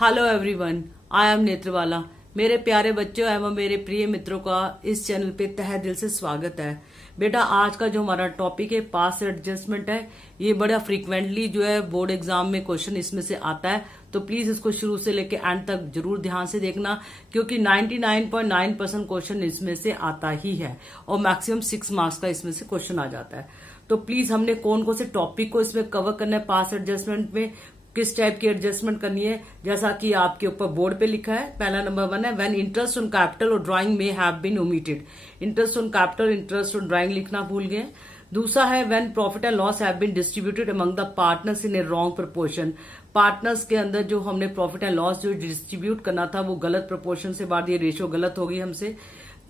Hello everyone, I am Netrawala. मेरे प्यारे बच्चों एवं मेरे प्रिय मित्रों का इस चैनल पे तहे दिल से स्वागत है। बेटा, आज का जो हमारा टॉपिक है पास एडजस्टमेंट है। ये बड़ा फ्रीक्वेंटली जो है बोर्ड एग्जाम में क्वेश्चन इसमें से आता है, तो प्लीज इसको शुरू से लेके एंड तक जरूर ध्यान से देखना, क्योंकि 99.9% क्वेश्चन इसमें से आता ही है और मैक्सिमम 6 मार्क्स का इसमें से क्वेश्चन आ जाता है। तो प्लीज हमने कौन कौन से टॉपिक को इसमें कवर करना है, पास एडजस्टमेंट में किस टाइप की एडजस्टमेंट करनी है, जैसा कि आपके ऊपर बोर्ड पे लिखा है। पहला नंबर 1 है व्हेन इंटरेस्ट ऑन कैपिटल और ड्राइंग में have been omitted. Interest on capital, interest on drawing लिखना भूल गए। दूसरा है when profit and loss have been distributed among the partners in a wrong proportion. Partners के अंदर जो हमने प्रॉफिट एंड लॉस जो डिस्ट्रीब्यूट करना था वो गलत प्रोपोर्शन से बांट दिया, रेशियो गलत हो गई हमसे।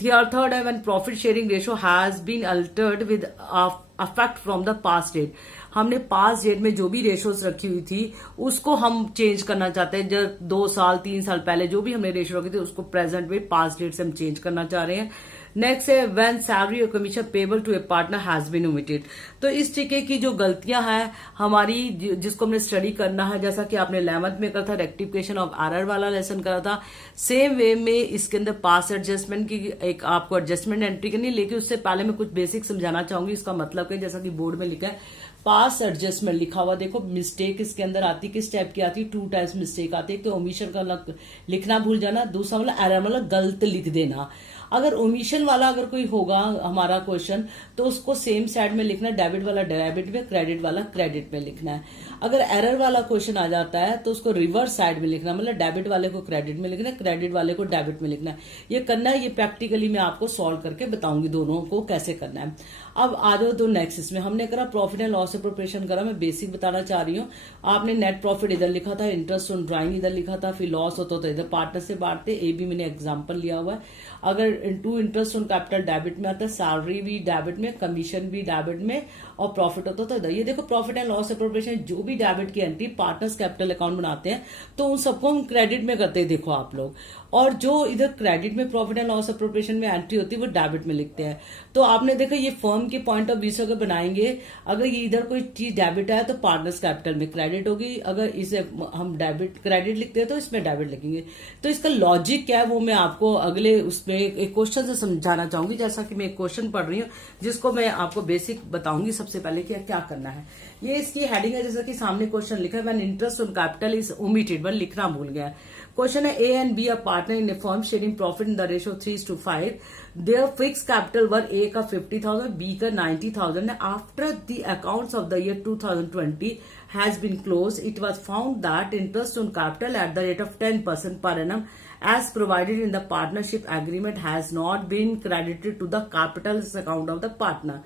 थर्ड है when profit sharing ratio has been altered with effect from the past date. हमने पास्ट डेट में जो भी रेशियोज रखी हुई थी उसको हम चेंज करना चाहते हैं। जब 2 साल 3 साल पहले जो भी हमने रेशियो रखी थी उसको प्रेजेंट में पास्ट डेट से हम चेंज करना चाह रहे हैं। नेक्स्ट है व्हेन सैलरी और commission payable to a partner has been omitted. तो इस तरीके की जो गलतियां हैं हमारी, जिसको हमने स्टडी करना है, जैसा कि आपने 11th में करा था रेक्टिफिकेशन ऑफ एरर वाला लेसन करा था, सेम वे में इसके अंदर पास एडजस्टमेंट की एक आपको एडजस्टमेंट एंट्री करनी है। लेकिन उससे पहले मैं कुछ बेसिक समझाना चाहूंगी इसका मतलब क्या, जैसा कि बोर्ड में लिखा है पास एडजस्टमेंट लिखा हुआ। देखो मिस्टेक इसके अंदर आती किस टाइप की आती है, 2 टाइप्स मिस्टेक आती है। एक तो ओमिशन का लिखना भूल जाना, दूसरा मतलब एरर मतलब गलत लिख देना। अगर ओमिशन वाला अगर कोई होगा हमारा क्वेश्चन तो उसको सेम साइड में लिखना है, डेबिट वाला डेबिट में, क्रेडिट वाला क्रेडिट में लिखना है। अगर एरर वाला क्वेश्चन आ जाता है तो उसको रिवर्स साइड में लिखना, मतलब डेबिट वाले को क्रेडिट में लिखना है, क्रेडिट वाले को डेबिट में लिखना है। ये करना है, ये प्रैक्टिकली मैं आपको सॉल्व करके बताऊंगी दोनों को कैसे करना है। अब आ जाओ तो नेक्स्ट, इसमें हमने करा प्रॉफिट एंड लॉस अप्रोप्रिएशन करा। मैं बेसिक बताना चाह रही हूँ। आपने नेट प्रॉफिट इधर लिखा था, इंटरेस्ट ऑन ड्राइंग इधर लिखा था, फिर लॉस होता तो इधर पार्टनर से बांटते। ए भी मैंने एग्जाम्पल लिया हुआ है। अगर to interest on capital debit में आता है, सैलरी भी डेबिट में, कमीशन भी डेबिट में और प्रॉफिट होता तो इधर। ये देखो प्रॉफिट एंड लॉस अप्रोप्रिएशन जो भी डेबिट की एंट्री पार्टनर्स कैपिटल अकाउंट बनाते हैं तो उन सबको हम क्रेडिट में करते हैं, देखो आप लोग। और जो इधर क्रेडिट में प्रॉफिट एंड लॉस अप्रोप्रिएशन में एंट्री होती है वो डेबिट में लिखते हैं। तो आपने देखा ये फर्म के पॉइंट ऑफ व्यू से अगर बनाएंगे, अगर ये इधर कोई चीज डेबिट है तो पार्टनर्स कैपिटल में क्रेडिट होगी, अगर इसे हम डेबिट क्रेडिट लिखते हैं तो इसमें डेबिट लिखेंगे। तो इसका लॉजिक क्या है वो मैं आपको अगले उसमें एक क्वेश्चन से समझाना चाहूंगी। जैसा कि मैं एक क्वेश्चन पढ़ रही हूँ जिसको मैं आपको बेसिक बताऊंगी सबसे पहले क्या करना है। ये इसकी हेडिंग है, जैसा कि सामने क्वेश्चन लिखा है when interest on capital is omitted, one लिखना भूल गया। क्वेश्चन है A and B are partner in a firm sharing profit in the ratio 3:5। There fix capital were A का 50,000, बी का 90,000 है। After the accounts of the year 2020 has been close, it was found that interest on capital at the rate of 10% per annum as provided in the partnership agreement has not been credited to the capital account of the partner.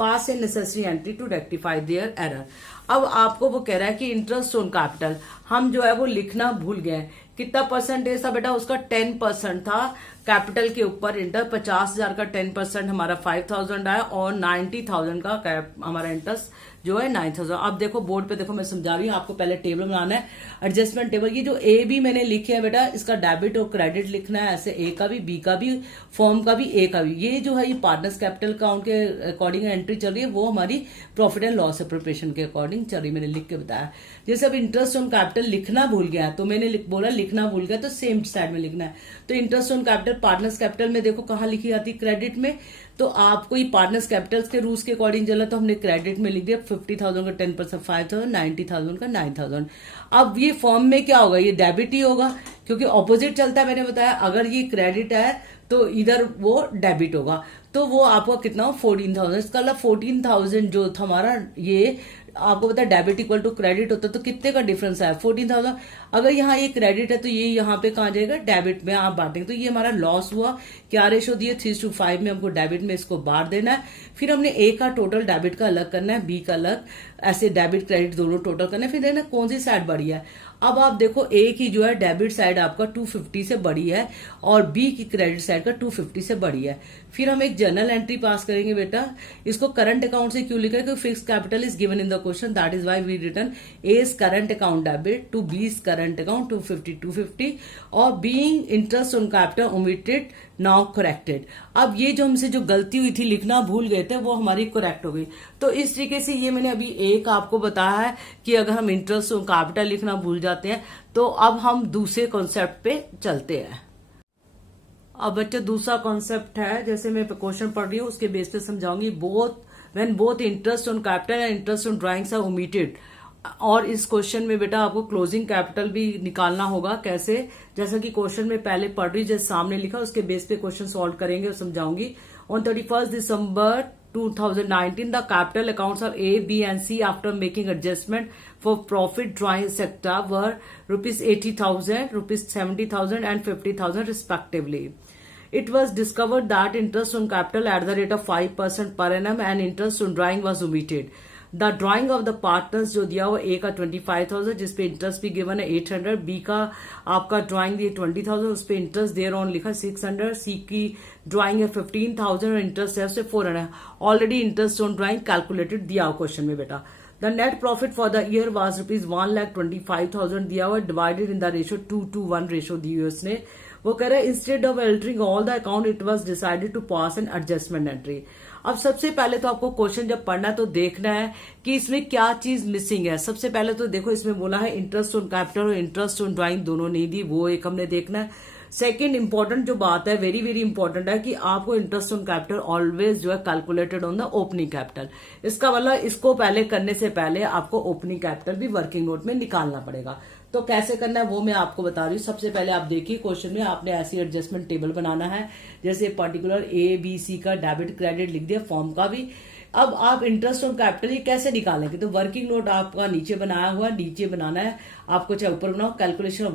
Pass a necessary entry to rectify their error. अब आपको वो कह रहा है कि interest on capital हम जो है वो लिखना भूल गए। कितना परसेंटेज था बेटा उसका? 10% था कैपिटल के ऊपर। इंटर 50,000 का 10% हमारा 5,000 आया और 90,000 का हमारा इंटरेस्ट जो है 9,000। अब देखो बोर्ड पे देखो, मैं समझा रही हूँ आपको। पहले टेबल बनाना है, एडजस्टमेंट टेबल। ये जो ए बी मैंने लिखे है बेटा, इसका डेबिट और क्रेडिट लिखना है, ऐसे ए का भी, बी का भी, फर्म का भी, ए का भी। ये जो है ये पार्टनर्स कैपिटल अकाउंट के अकॉर्डिंग एंट्री चल रही है, वो हमारी प्रॉफिट एंड लॉस अप्रोप्रिएशन के अकॉर्डिंग चल रही, मैंने लिख के बताया। जैसे अब इंटरेस्ट ऑन कैपिटल लिखना भूल गया तो मैंने बोला लिखना भूल गया तो सेम साइड में लिखना है। तो interest on capital partners capital में देखो कहाँ लिखी जाती है, क्रेडिट में। तो आपको ये पार्टनर्स कैपिटल्स के रूल्स के अकॉर्डिंग चला तो हमने क्रेडिट में लिख दिया। 50,000 का 10% 5,000, 90,000 का 9,000। अब ये फॉर्म में क्या होगा, ये डेबिट ही होगा क्योंकि ऑपोजिट चलता है। मैंने बताया अगर ये क्रेडिट है तो इधर वो डेबिट होगा। तो वो आपको कितना हो, 14,000। इसका मतलब 14,000 जो था हमारा, ये आपको पता है डेबिट इक्वल टू क्रेडिट होता है, तो कितने का डिफरेंस है 14,000। अगर यहाँ ये क्रेडिट है तो ये यहाँ पे कहाँ जाएगा, डेबिट में आप बांटेंगे। तो ये हमारा लॉस हुआ। क्या रेशो दिए 3:5 में, हमको डेबिट में इसको बांट देना है। फिर हमने ए का टोटल डेबिट का अलग करना है, बी का अलग, ऐसे डेबिट क्रेडिट दोनों टोटल करना है। फिर देखना कौन सी साइड बड़ी है। अब आप देखो ए की जो है डेबिट साइड आपका 250 से बड़ी है और बी की क्रेडिट साइड का 250 से बड़ी है। फिर हम एक जर्नल एंट्री पास करेंगे बेटा। इसको करंट अकाउंट से क्यों लिखा है, क्योंकि fix capital is given in the the question. That is why we written A's current account debit to B's current account 250 or being interest on capital omitted now corrected. अब ये जो हमसे जो गलती हुई थी, लिखना भूल गए थे, वो हमारी करेक्ट हो गई. तो इस तरीके से ये मैंने अभी एक आपको बताया है कि अगर हम इंटरेस्ट ऑन कैपिटल लिखना भूल जाते हैं तो अब हम दूसरे कॉन्सेप्ट पे चलते हैं. अब बच्चे दूसरा कॉन्सेप्ट है, जैसे मैं क्वेश्चन पढ़ रही हूँ उसके बेस पे समझाऊंगी. When both interest on capital and interest on drawings are omitted. और इस क्वेश्चन में बेटा आपको क्लोजिंग कैपिटल भी निकालना होगा. कैसे? जैसा कि क्वेश्चन में पहले पढ़ रही, जैसे सामने लिखा उसके बेस पे क्वेश्चन सॉल्व करेंगे और समझाऊंगी. On 31 December 2019 the capital accounts of A, B and C after making adjustment for profit drawing sector were rupees 80,000, rupees 70,000 and 50,000 respectively. It was discovered that interest on capital at the rate of 5% per annum and interest on drawing was omitted. The drying of the partners जो दिया हुआ ए का 25,000 जिसपे interest भी given है 800, B का आपका drawing दिए 20,000 उस पे इंटरेस्ट देयर ऑन लिखा 600, सी की ड्राइंग है 15,000 और इंटरेस्ट है उससे 400. Already interest on drawing calculated दिया हुआ क्वेश्चन में बेटा. The net profit for the year was rupees 1,25,000 दिया हुआ, divided in the ratio 2:1 ratio दी हुई उसने. वो कह रहा है instead of entering all the account it was decided to pass an adjustment entry. अब सबसे पहले तो आपको क्वेश्चन जब पढ़ना है तो देखना है कि इसमें क्या चीज मिसिंग है. सबसे पहले तो देखो इसमें बोला है इंटरेस्ट ऑन कैपिटल और इंटरेस्ट ऑन ड्राइंग दोनों नहीं दी, वो एक हमने देखना है. सेकंड इंपॉर्टेंट जो बात है, वेरी वेरी इंपॉर्टेंट है कि आपको इंटरेस्ट ऑन कैपिटल ऑलवेज जो है calculated on the opening capital. इसका मतलब इसको पहले करने से पहले आपको ओपनिंग कैपिटल भी वर्किंग नोट में निकालना पड़ेगा. तो कैसे करना है वो मैं आपको बता रही हूँ. सबसे पहले आप देखिए क्वेश्चन में आपने ऐसी एडजस्टमेंट टेबल बनाना है, जैसे पर्टिकुलर ए बी सी का डेबिट क्रेडिट लिख दिया, फॉर्म का भी. अब आप इंटरेस्ट ऑन कैपिटल ये कैसे निकालेंगे? तो वर्किंग नोट आपका नीचे बनाया हुआ, नीचे बनाना है आपको, चाहे ऊपर बनाओ. Calculation of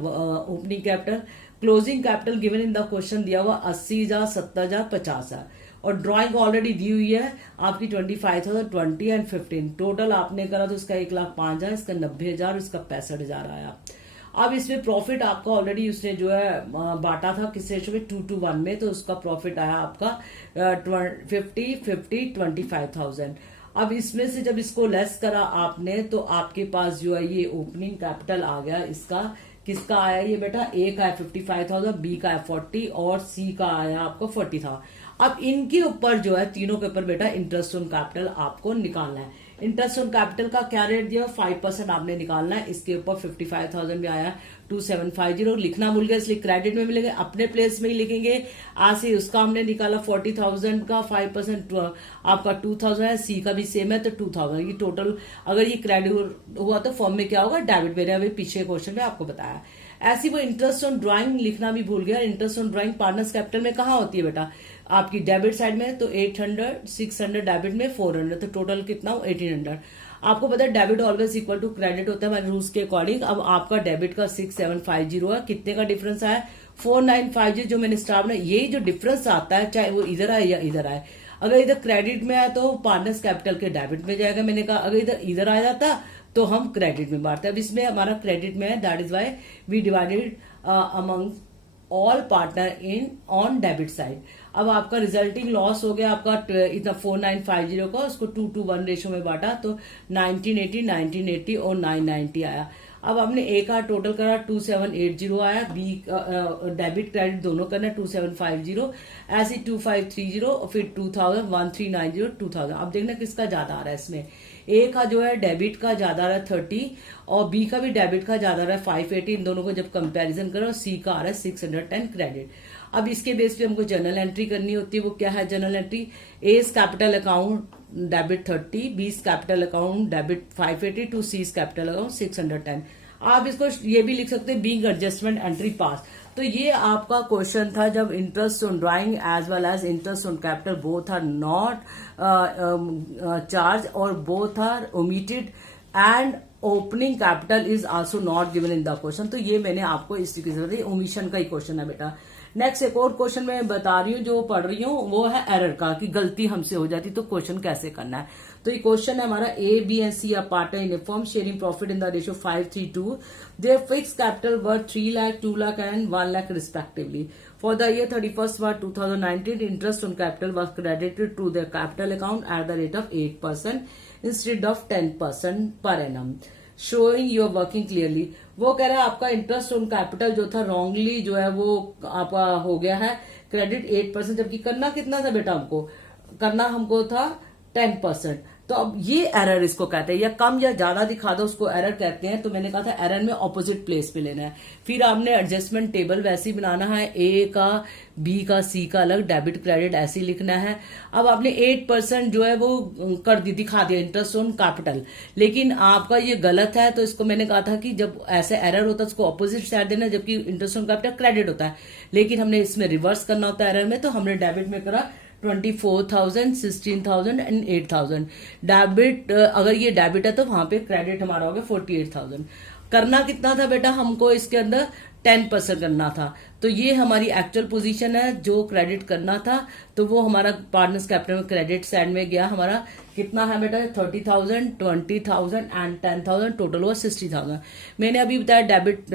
opening capital, closing capital given in the question दिया हुआ 80,000, 70,000, 50,000 और ड्राइंग ऑलरेडी दी हुई है आपकी 25,000, 20 एंड 15. टोटल आपने करा तो इसका 1,05,000, इसका 90,000, इसका 65,000 आया. अब इसमें प्रॉफिट आपका ऑलरेडी उसने जो है बांटा था किस रेशो में 2:1 में, तो उसका प्रॉफिट आया आपका 50, 25,000. अब इसमें से जब इसको लेस करा आपने तो आपके पास जो है ये ओपनिंग कैपिटल आ गया. इसका किसका आया ये बेटा? ए का है 55,000, बी का है 40 और सी का आया आपको 40 था. अब इनके ऊपर जो है तीनों के ऊपर बेटा इंटरेस्ट ऑन कैपिटल आपको निकालना है. इंटरेस्ट ऑन कैपिटल का क्या रेट दिया? 5% आपने निकालना है. इसके ऊपर 55,000 भी आया 2750. लिखना भूल गया इसलिए क्रेडिट में मिलेंगे, अपने प्लेस में ही लिखेंगे. आज से उसका हमने निकाला 40,000 का 5% आपका 2,000 है. सी का भी सेम है तो 2,000. ये टोटल अगर ये क्रेडिट हुआ तो फॉर्म में क्या होगा? डेबिट. मेरे अभी पीछे क्वेश्चन में आपको बताया. ऐसी वो इंटरेस्ट ऑन ड्राइंग लिखना भी भूल गया. Interest on drawing partners capital में कहाँ होती है बेटा? आपकी डेबिट साइड में तो 800, 600 डेबिट में 400, तो टोटल कितना हो 1800. आपको पता है debit always equal to credit होता है हमारे रूल्स के अकॉर्डिंग. अब आपका डेबिट का 6750 है. कितने का डिफरेंस आया? 4950 जो मैंने स्टाफ में यही जो डिफरेंस आता है चाहे वो इधर आए या इधर आए. अगर इधर क्रेडिट में आया तो पार्टनर्स कैपिटल के डेबिट में जाएगा. मैंने कहा अगर इधर इधर आ जाता तो हम क्रेडिट में बांटते. अब इसमें हमारा क्रेडिट में है, that is why we divided among all partner in on debit side. अब आपका रिजल्टिंग लॉस हो गया आपका इतना 4950 का, उसको 2:1 रेशो में बांटा तो 1980 और 990 आया. अब हमने ए का टोटल करा 2780 आया, बी डेबिट क्रेडिट दोनों करना 2750, ऐसे 2530 और फिर 2000, 1390, 2000. अब देखना किसका ज्यादा आ रहा है इसमें. ए का जो है डेबिट का ज्यादा आ रहा है 30 और बी का भी डेबिट का ज्यादा आ रहा है 580. इन दोनों को जब कंपैरिजन करो सी का आ रहा है 610 क्रेडिट. अब इसके बेस पे हमको जर्नल एंट्री करनी होती है. वो क्या है journal entry? A's capital account debit 30, B's capital account debit 580 to C's capital account 610. आप इसको ये भी लिख सकते हैं बीइंग एडजस्टमेंट एंट्री पास. तो ये आपका क्वेश्चन था जब interest on drawing as well as interest on capital both are not charge और both are omitted and opening capital is also not given in the question. तो ये मैंने आपको इस तरीके से बताया, ओमिशन का ही क्वेश्चन है बेटा. नेक्स्ट एक और क्वेश्चन मैं बता रही हूँ जो पढ़ रही हूँ, वो है एरर का, कि गलती हमसे हो जाती तो क्वेश्चन कैसे करना है. तो ये क्वेश्चन है हमारा A B and C are partner in a firm sharing profit in the ratio 5:3:2. Their fix capital were 3 lakh, 2 lakh and 1 lakh respectively. For the year 31st March 2019 interest on capital was credited to the capital account at the rate of 8%. Instead of 10% per annum, showing your working clearly. वो कह रहा है आपका interest on capital जो था wrongly जो है वो आपका हो गया है क्रेडिट 8%, जबकि करना कितना था बेटा, हमको था 10%। तो अब ये एरर इसको कहते हैं, या कम या ज्यादा दिखा दो उसको एरर कहते हैं। तो मैंने कहा था एरर में ऑपोजिट प्लेस पे लेना है। फिर आपने एडजस्टमेंट टेबल वैसे ही बनाना है, ए का, बी का, सी का अलग, डेबिट क्रेडिट ऐसे ही लिखना है। अब आपने 8% जो है वो कर दिखा दिया इंटरेस्ट ऑन कैपिटल, लेकिन आपका ये गलत है। तो इसको मैंने कहा था कि जब ऐसे एरर होता है उसको ऑपोजिट साइड देना, जबकि इंटरेस्ट ऑन कैपिटल क्रेडिट होता है, लेकिन हमने इसमें रिवर्स करना होता है एरर में। तो हमने डेबिट में करा 24,000, 16,000 एंड 8,000। डेबिट, अगर ये डेबिट है तो वहां पे क्रेडिट हमारा हो गया 48,000। करना कितना था बेटा, हमको इसके अंदर 10% करना था। तो ये हमारी एक्चुअल पोजीशन है जो क्रेडिट करना था। तो वो हमारा पार्टनर्स कैपिटल में क्रेडिट साइड में गया। हमारा कितना है बेटा, 30,000, 20,000 एंड 10,000, टोटल हुआ 60,000। मैंने अभी बताया डेबिट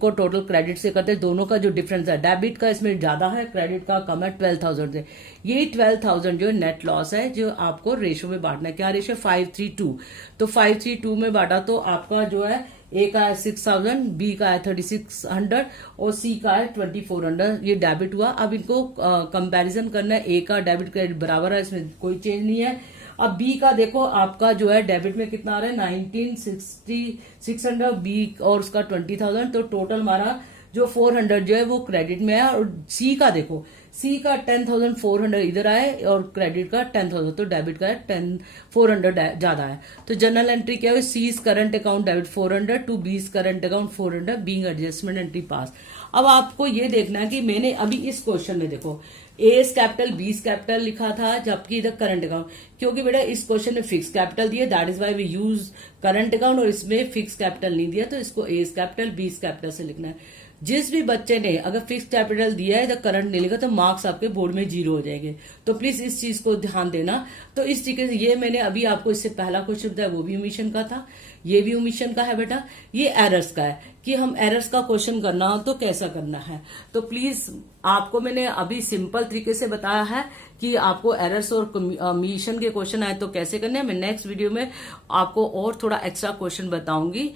को टोटल क्रेडिट से करते, दोनों का जो डिफरेंस है, डेबिट का इसमें ज्यादा है, क्रेडिट का कम है 12,000 से। ये 12,000 जो नेट लॉस है जो आपको रेशो में बांटना है। क्या रेशो, 532। तो 532 में बांटा तो आपका जो है ए का है 6,000, बी का है 3,600 और सी का है 2,400। ये डेबिट हुआ। अब इनको कंपैरिजन करना है, ए का डेबिट क्रेडिट बराबर है, इसमें कोई चेंज नहीं है। अब बी का देखो, आपका जो है डेबिट में कितना आ रहा है 19,600 बी और उसका 20,000, तो टोटल हमारा जो 400 जो है वो क्रेडिट में है। और सी का देखो, सी का 10,400 इधर आए और क्रेडिट का 10,000, तो डेबिट का 10,400 ज्यादा है। तो जनरल एंट्री क्या है, C's current account debit 400 to B's current account 400 being adjustment entry pass. अब आपको ये देखना है कि मैंने अभी इस क्वेश्चन में देखो एस कैपिटल बीस कैपिटल लिखा था, जबकि इधर करंट अकाउंट, क्योंकि बेटा इस क्वेश्चन में फिक्स कैपिटल दिया, that is why we use current account, और इसमें फिक्स कैपिटल नहीं दिया, तो इसको एस कैपिटल बीस कैपिटल से लिखना है। जिस भी बच्चे ने अगर फिक्स कैपिटल दिया है तो करंट नहीं लिखा तो मार्क्स आपके बोर्ड में 0 हो जाएंगे। तो प्लीज इस चीज को ध्यान देना। तो इस तरीके से ये मैंने अभी आपको इससे पहला क्वेश्चन बताया, वो भी ओमिशन का था, ये भी ओमिशन का है बेटा। ये एरर्स का है कि हम एरर्स का क्वेश्चन करना हो तो कैसा करना है। तो प्लीज आपको मैंने अभी सिंपल तरीके से बताया है कि आपको एरर्स और ओमिशन के क्वेश्चन आए तो कैसे करने हैं। मैं नेक्स्ट वीडियो में आपको और थोड़ा एक्स्ट्रा क्वेश्चन बताऊंगी।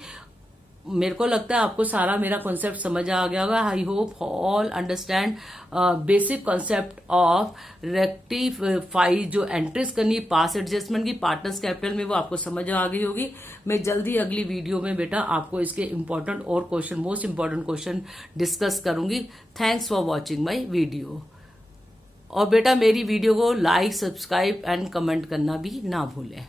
मेरे को लगता है आपको सारा मेरा कॉन्सेप्ट समझ आ गया होगा। I hope all understand basic concept of rectify जो एंट्रीज करनी है पास एडजस्टमेंट की पार्टनर्स कैपिटल में, वो आपको समझ आ गई होगी। मैं जल्दी अगली वीडियो में बेटा आपको इसके इंपॉर्टेंट और question, most important question discuss करूंगी। Thanks for watching my video. और बेटा मेरी वीडियो को लाइक, सब्सक्राइब एंड कमेंट करना भी ना भूलें।